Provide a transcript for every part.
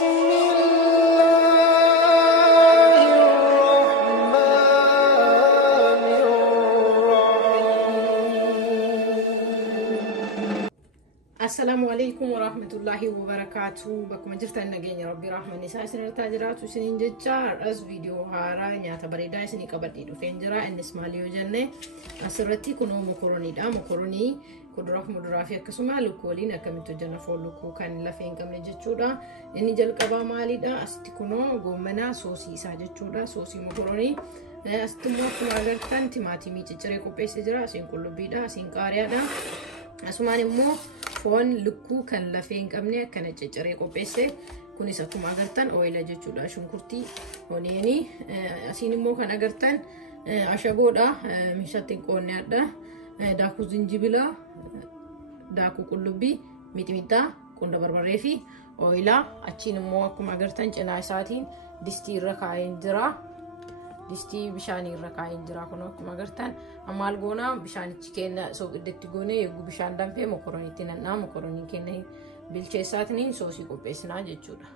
السلام عليكم ورحمة الله وبركاته. بكم جرتنا نجيني ربي رحمة نساء سنة تاجرات وسنين جتار أز فيديو هارا نياتا بريدا سني كبردي دو فينجرا إن اسماليو جنة أسرتي كنو مكروني دا مكروني كدراه مدرافيا كسمة لكولين أكمل تجنا فولكو كان لفين كم نجتشودا إني جل كبا مالي دا أستي كنو قومنا سوسي ساجتشودا سوسي مكروني أستمو كنا أغرتان تماتي ميجي جريكو بيسي جرا أسين كلو بيدا أسين كاريا دا أسماني مو فون لكو كان لفين كمني كان جري قبيسه كوني ساتوم أغرتان أويلا جتشودا شنكرتي هونيني أسيني مو كان أغرتان أشابودا مشاتين كوني أدا داكو زنجبلا داكو قلوبي ميتميتا كوندا بربريفي أويلا أتشين مو أكم أغرتان جناي ساتين دستي ركاين جرا دستي بشاني ركاين جرا كنو أكم أغرتان أمال غونا بشاني تشكينا سوق دتي غوني يغو بشان دام في مكروني تننا مكروني كيني بالچيساتنين سوسي قبيسنا جتشودا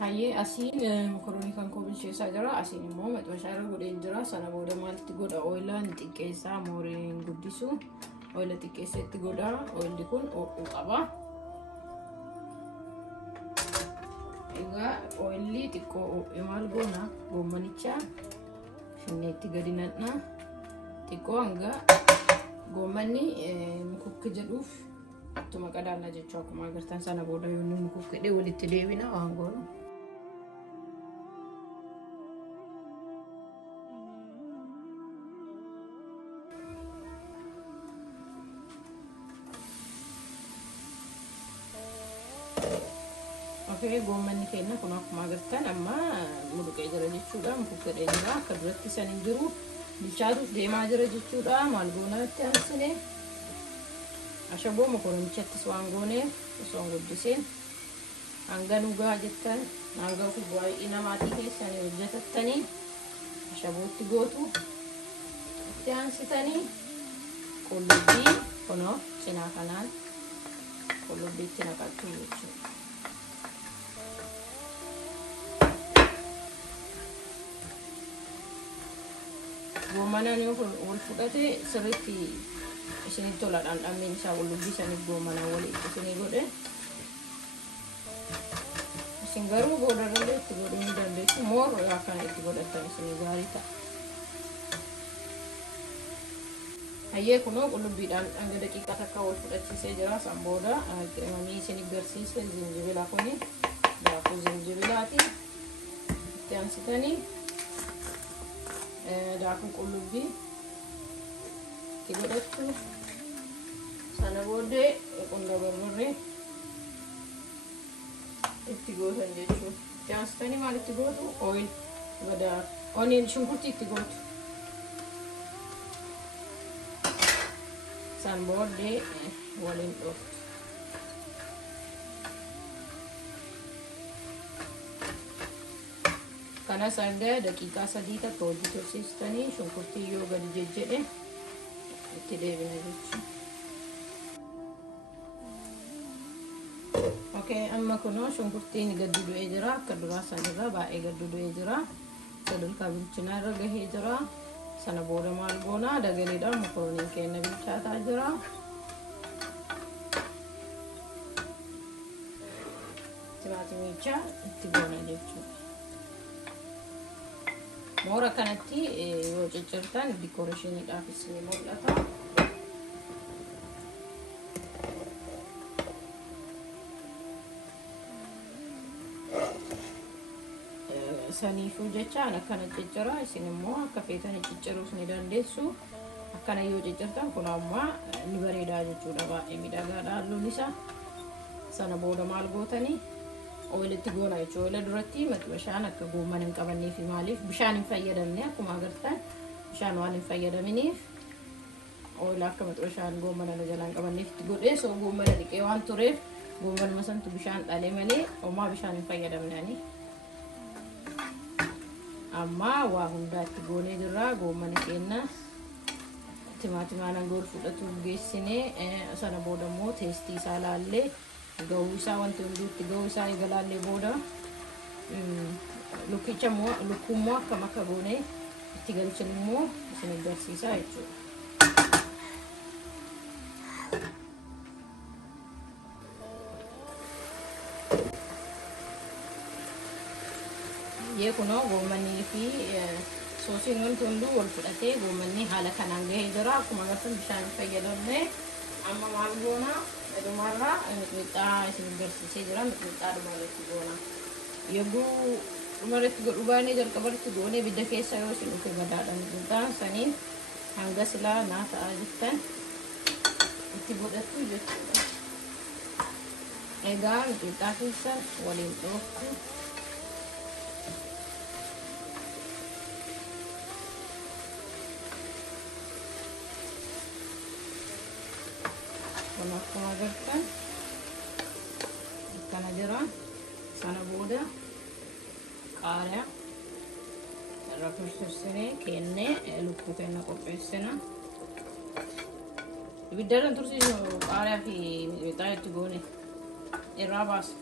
هاي أسين مكروني كان كوبل شيء جرا أسين مو متوشارة غودين جرا سنة بودا مالتي غودا أويلا نتيكيسا مورين غوديسو أويلا تيكيسا تغودا أويل ديكون أو قبا إيغا أويلي تيكو إمال غونا غومانيتشا شنيتي غديناتنا تيكو أنغا غوماني مكوك جدوف تما كدانا جتشو كما غرتان سنة بودا يوني مكوك دي ولي تديوينا وانغون Oke, goman kena kuna kumagertan amma muduk ejara jechuudha mukukka ejara kadratti sanin jiru bilchaatuuf deemaa jira jechuudha maal goonatti ansine ashaboo mokoronichatti waan gooneef osoo guddiseen hanga nugaa jettan hanga baay'ee namaatii keessanii hojjetattanii ashabootti gootu itti ansitanii qullubbii kunoo cinaa kanaan qullubbiitti naqattu jechuudha. Gomana ni ulfudate sirriitti isinitti toladhaan dhammeen isaa qullubbii saniif gomana walii isinii godhe isin garuu boodarrallee itti godhuu ni dandeessu moor akkana itti godhattan isinii gaarii ta'a. Hayyee kunoo qullubbiidhaan hanga daqiiqaa takka wal fudhachiisee jira san booda qimamii isinii garsiise zinjibila kuni daakuu zinjibilaati itti ansitanii daakuu qullubbii itti godhattu sana booddee qunda barbarree itti gootan jechuudha. Itti ansitanii maal itti gootu ooyil badaa oniin shunkurtii itti gootu san booddee waliin dhooftu. Kana sarda daqiiqaa 3 takka hojii tursiistanii shunkurtii yoo gadi jejjedhe itti deebina jechuudha. Okay, amma kunoo shunkurtiin gadi du'ee jira akka duraa sanirra baay'ee gadi du'ee jira sadarkaa bilchinaa irra gahee jira sana booda maal goonaa dagaleedhaan mokorooniin keenya bilchaataa jira. Timaatimicha itti goona jechuudha. Moora kanatti yoo ciccirtan dikoreeshiniidhaaf isinii mul'ata. Saniifuu jechaan akkana ciccira isin immoo akka feetanii cicciruus ni dandeessu. Akkana yoo ciccirtan kun amma ni bareedaa jechuudha baay'ee miidhagaadha halluun isaa. Sana booda maal gootanii ooyilitti goona jechuudha. Ooyila duratti bishaan akka goomana hin qabanneef maaliif bishaan hin fayyadamne akkuma agartan bishaan waan hin fayyadaminiif ooyila akka bishaan goomana jalaan qabanneef itti godhee soo goomana dhiqee waan tureef goomanuma santu bishaan dhalee malee homaa bishaan hin fayyadamne. Amma waa hundaa itti goonee jirra goomana keenya timaatimaanan gool fudhatu geessine sana booda immoo teestii isaa laallee ga'uu isaa wanti hunduutti ga'uu isaa eegalaallee booda lukkicha immoo lukkuu immoo akkam akka goone itti galchinu immoo isin agarsiisa jechuudha. Ye kuno goomanii fi soosiin wanti hunduu wal fudhatee goomanii haala kanaan gahee jira. Akkuma agartan bishaan fayyadamne amma maal goona dhumarraa mixmixaa isin agarsiisee jira. Mixmixaa dhumarratti goona. Yogguu dhumarratti godhu baanee jalqabarratti goonee ibidda keessa yoo isin dhufe gadaadhaan mixmixaan saniin hanga silaa naa ta'aa jettan itti godhattu jechuudha. Egaa mixmixaa keessa waliin dhooftu. Akkuma agartan akkana jira. Sana booda qaaraa irra tursinee kennee lukkuu kenna qopheessina. Ibiddarran tursiisnu qaaraa fi mixmixaa itti goone irraa baasa.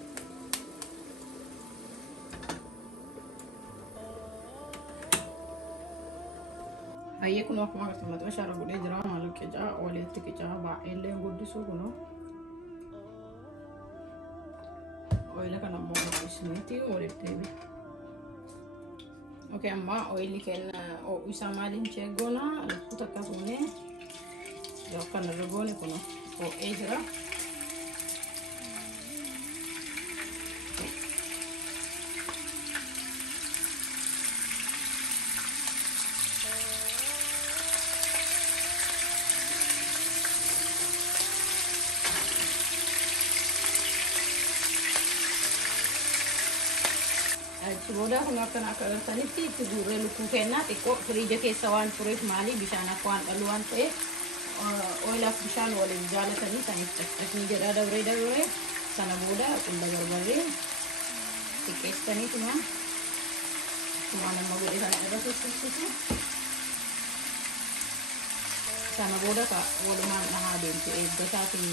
Hayyee kun akkuma agartan maxxansa irra godhee jira. Maal qicaa walitti qicaa baay'eellee guddisuu kuno. Oila kana ammoo qopheessineeti walitti deebi. Okay, amma oili kenna isa maaliin cheeggoona lukkuu takka fuunee yoo kana irra goone kuno ho'ee jira. Boda kun akkana akka agartanitti itti guurree lukkuu kennaa xiqqoo firiija keessa waan tureef maali bishaan akka waan dhalu waan ta'eef ooyilaaf bishaan waliin jaalatanii saniif caqcaqnii jedhaa dabree sana booda qulla barbarree xiqqeessanii tumaan nama godhee kana irra tursiisisu sana booda ka walumaan dhahaa deemtu eeggataatiin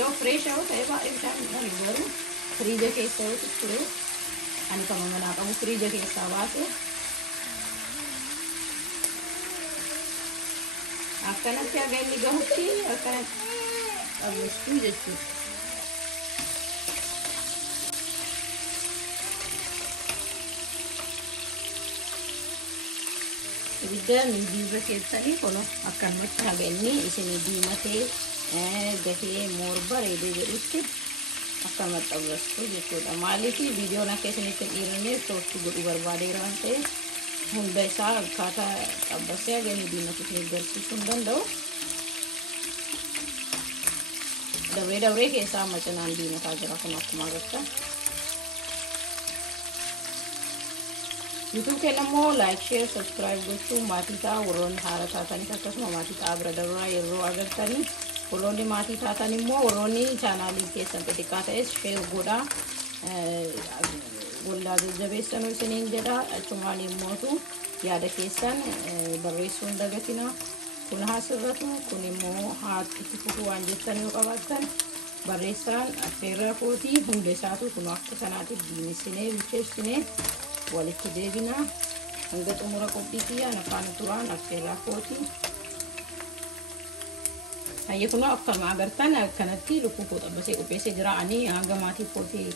yoo fireesha yoo ta'e baay'ee bishaan hin dhalu garuu firiija keessa yoo ture ani kama mana qabu firiija keessaa baase akkanatti haga inni gahutti akkanatti qabneessuu jechuudha. Ibidda miidiirra keessanii kuno akkanumatti haga inni isin diimatee gahee bareedee jedhutti akka maxxanfatu jechuudha. Maaliif viidiyoon akka isinitti hin dhiirranneef tooftii godhuu barbaadeera waan ta'eef hunda isaa akkaataa qabbasee haga inni diimatu isin agarsiisuu hin danda'u. Dabree keessaa macinaan diimataa jira kun akkuma agartan. YouTube keenya immoo like, share, subscribe gochuun maatii ta'a warroonni haara taatanis akkasuma maatii ta'a bira dabraa yeroo agartanii warroonni maatii taatan immoo warroonni chaanaalii keessan xixiqqaa ta'es share godhaa gollaa jajjabeessanuu isiniin jedha. Achumaan immootu yaada keessan barreessuu hin dagatina. Kun haasirratu kun immoo itti fufuu waan jettan yoo qabaattan barreessaan affeerraa kootii hunda isaatu kun akka kanaatiif diimissinee bilcheessinee walitti deebina hanga xumura qophii kiyyaan afaan turaan affeerraa kootii. Hayyee kun akkuma agartan akkanatti lukkuu koo xabbasee qopheessee jira. Ani hanga maatii kootii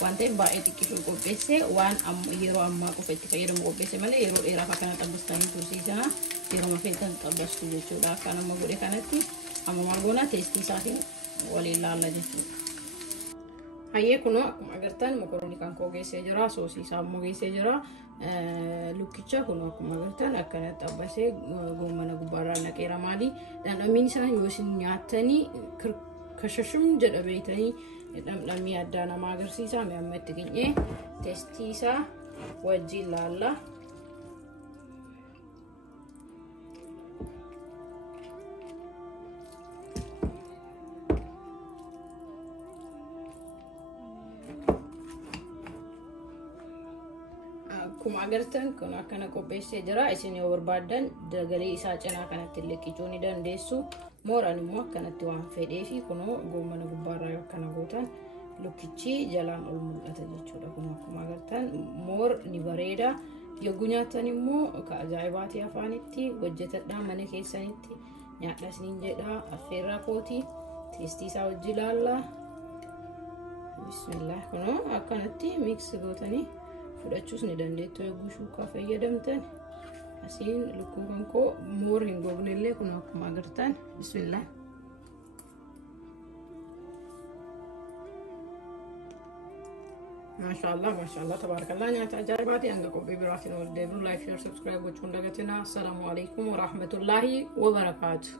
waan ta'eef baay'ee xiqqisuu qopheessee waan yeroo ammaa qofa itti fayyadamu qopheesse malee yeroo dheeraaf akkana xabbastanii tursiisana yeroo mafeetan xabbastu jechuudha. Akka nama godhe kanatti amma maal goona teestii isaatiin waliin laalla jechuudha. Hayyee kun akkuma agartan mokoroonii kan koo geessee jira. Soosii isaa immoo geessee jira. Lukkicha kun akkuma agartan akkanatti xabbasee goomana gubbaarraa naqeera. Maali dhandhamni isaa yoo isin nyaattanii kashashum jedha beeytanii dhamdhamii addaa nama agarsiisa. Mee amma itti geenyee teestii isaa wajjin laalla. akkuma agartan kun akkana qopheessee jira. Isin yoo barbaadan dagalee isaa cinaa kanatti illee qicuu ni dandeessu. Mooraan immoo akkanatti waan fedhee fi kunoo goomana gubbaarraa akkana gootan lukkichi jalaan ol mul'ata jechuudha. Kun akkuma agartan moor ni bareeda. Yogguu nyaatan immoo ka ajaa'ibaati afaanitti hojjetadhaa mana keessanitti nyaadha isiniin jedha. Affeerraa kooti teestii isaa wajji ilaalla. Bismillah. Kunoo akkanatti mix gootanii fudhachuus ni dandeettu yogguu shuukaa fayyadamtan. Asiin lukkuun kan koo moor hin gognellee kun akkuma agartan. Bismillah. Mashallah tabarakallah nyaata ajaa'ibaati. Hanga qophii biraatiin wal deebiin like share subscribe gochuun dagatina. Assalaamu alaykum wa rahmatullahi wa barakaatuh.